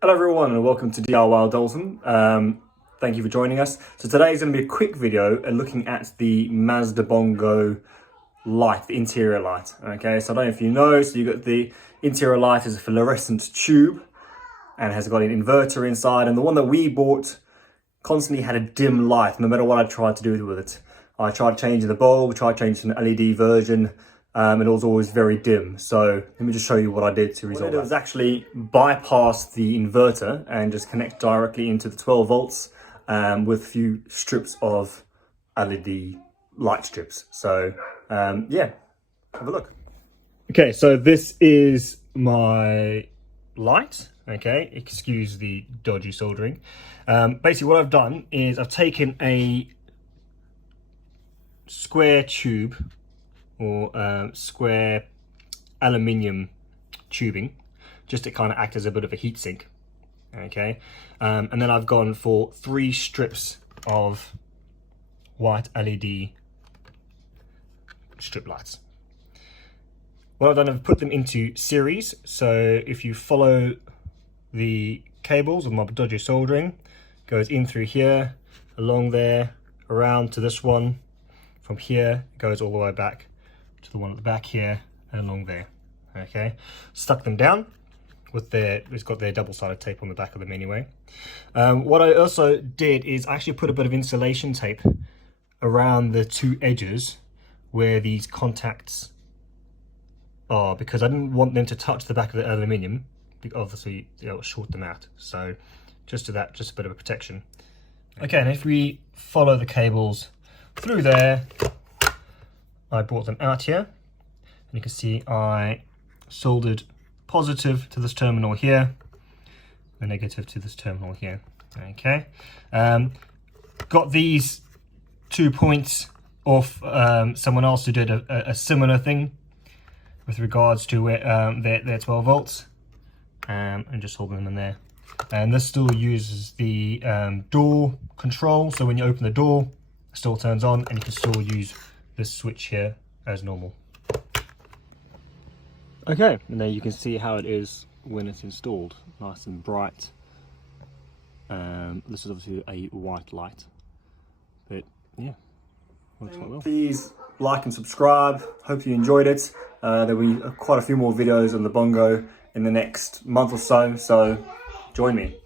Hello everyone and welcome to DIY-Dalton. Thank you for joining us. So today is going to be a quick video looking at the Mazda Bongo light, the interior light. Okay, so I don't know if you know, so you got the interior light is a fluorescent tube and has got an inverter inside, and the one that we bought constantly had a dim light no matter what I tried to do with it. I tried changing the bulb, tried changing an LED version, and it was always very dim. So let me just show you what I did to resolve that. What I did was actually bypass the inverter and just connect directly into the 12 volts with a few strips of LED light strips. So yeah, have a look. Okay, so this is my light. Okay, excuse the dodgy soldering. Basically what I've done is I've taken a square tube or square aluminium tubing just to kind of act as a bit of a heat sink. Okay, and then I've gone for 3 strips of white LED strip lights. What I've done, I've put them into series, so if you follow the cables with my dodgy soldering, goes in through here, along there, around to this one, from here it goes all the way back to the one at the back here and along there. Okay, stuck them down with it's got their double-sided tape on the back of them anyway. What I also did is I actually put a bit of insulation tape around the 2 edges where these contacts are, because I didn't want them to touch the back of the aluminium. Obviously it'll short them out, so just a bit of a protection. Okay, and if we follow the cables through there, I brought them out here, and you can see I soldered positive to this terminal here, the negative to this terminal here. Okay, got these 2 points off someone else who did a similar thing with regards to their 12 volts, and just holding them in there. And this still uses the door control, so when you open the door it still turns on, and you can still use this switch here as normal. Okay, and there you can see how it is when it's installed, nice and bright. This is obviously a white light, but yeah, works quite well. Please like and subscribe. Hope you enjoyed it. There will be quite a few more videos on the Bongo in the next month or so, so join me.